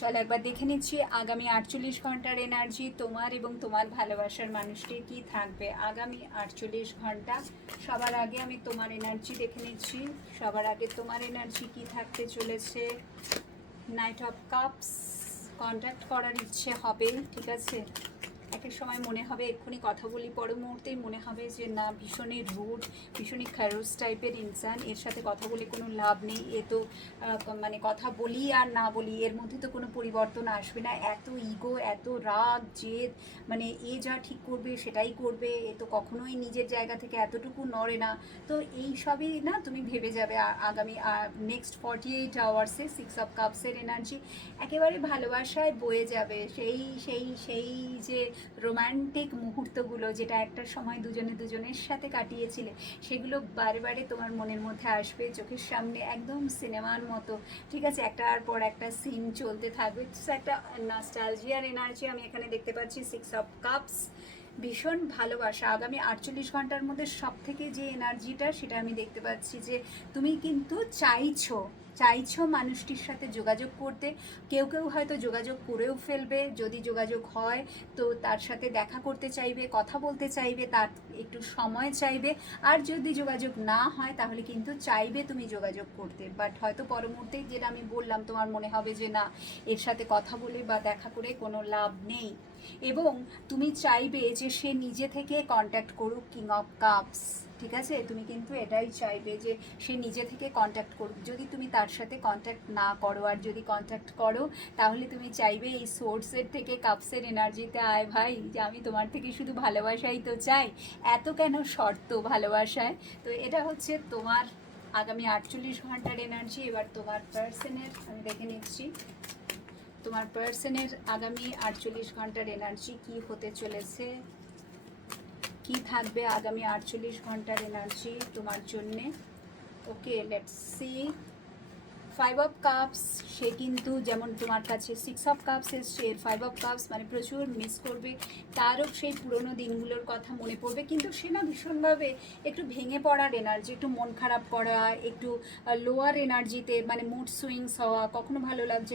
চল একবার দেখে নিচ্ছি আগামী 48 ঘন্টার এনার্জি তোমার এবং তোমার ভালোবাসার মানুষটির কি থাকবে আগামী 48 ঘন্টা। সবার আগে আমি তোমার এনার্জি দেখে নিচ্ছি। সবার আগে তোমার এনার্জি কি থাকতে চলেছে। Night of cups. কন্ট্যাক্ট করার ইচ্ছে হবে, ঠিক আছে। এক এক সময় মনে হবে এক্ষুনি কথা বলি, পর মুহূর্তেই মনে হবে যে না, ভীষণই রুড, ভীষণই খারুস টাইপের ইনসান, এর সাথে কথা বলে কোনো লাভ নেই। এ তো মানে কথা বলি আর না বলি, এর মধ্যে তো কোনো পরিবর্তন আসবে না। এত ইগো, এত রাগ, জেদ, মানে এ যা ঠিক করবে সেটাই করবে, এ তো কখনোই নিজের জায়গা থেকে এতটুকু নড়ে না। তো এই সবই না তুমি ভেবে যাবে আগামী নেক্সট 48 আওয়ার্সে। 6 অফ কাপসের এনার্জি একেবারে ভালোবাসায় বয়ে যাবে। সেই সেই সেই যে রোম্যান্টিক মুহূর্তগুলো, যেটা একটা সময় দুজনে দুজনের সাথে কাটিয়েছিলে, সেগুলো বারে বারে তোমার মনের মধ্যে আসবে, চোখের সামনে একদম সিনেমার মতো, ঠিক আছে। একটার পর একটা সিন চলতে থাকবে। একটা নস্টালজিয়ার এনার্জি আমি এখানে দেখতে পাচ্ছি। 6 অফ কাপস, ভীষণ ভালোবাসা আগামী 48 ঘন্টার মধ্যে। সব থেকে যে এনার্জিটা সেটা আমি দেখতে পাচ্ছি যে তুমি কিন্তু চাইছো মানুষটির সাথে যোগাযোগ করতে। কেউ কেউ হয়তো যোগাযোগ করেও ফেলবে, যদি যোগাযোগ হয় তো তার সাথে দেখা করতে চাইবে, কথা বলতে চাইবে, তার একটু সময় চাইবে। আর যদি যোগাযোগ না হয় তাহলে কিন্তু চাইবে তুমি যোগাযোগ করতে, বাট হয়তো পরমুহূর্তে যেটা আমি বললাম তোমার মনে হবে যে না, এর সাথে কথা বলে বা দেখা করে কোনো লাভ নেই। এবং তুমি চাইবে যে সে নিজে থেকে কন্ট্যাক্ট করুক। কিং অফ কাপস, ঠিক আছে। তুমি কিন্তু এটাই চাইবে যে সে নিজে থেকে কন্ট্যাক্ট করুক। যদি তুমি তার সাথে কন্ট্যাক্ট না করো, আর যদি কন্ট্যাক্ট করো তাহলে তুমি চাইবে এই সোর্সের থেকে, কাপসের এনার্জিতে আয় ভাই, যে আমি তোমার থেকে শুধু ভালোবাসাই তো চাই, এত কেন শর্ত ভালোবাসায়। তো এটা হচ্ছে তোমার আগামী 48 ঘন্টার এনার্জি। এবার তোমার পার্সনের আমি দেখে নিচ্ছি তোমার পার্সনের আগামী 48 ঘন্টার এনার্জি কি হতে চলেছে, কি থাকবে আগামী 48 ঘন্টার এনার্জি তোমার জন্যে। ওকে, লেটস সি। 5 অফ কাপস, সে কিন্তু যেমন তোমার কাছে 6 অফ কাপস এসছে, 5 অফ কাপস মানে প্রচুর মিস করবে। তারও সেই পুরোনো দিনগুলোর কথা মনে পড়বে, কিন্তু সে না ভীষণভাবে একটু ভেঙে পড়ার এনার্জি, একটু মন খারাপ করা, একটু লোয়ার এনার্জিতে, মানে মুড সুইংস হওয়া, কখনো ভালো লাগছে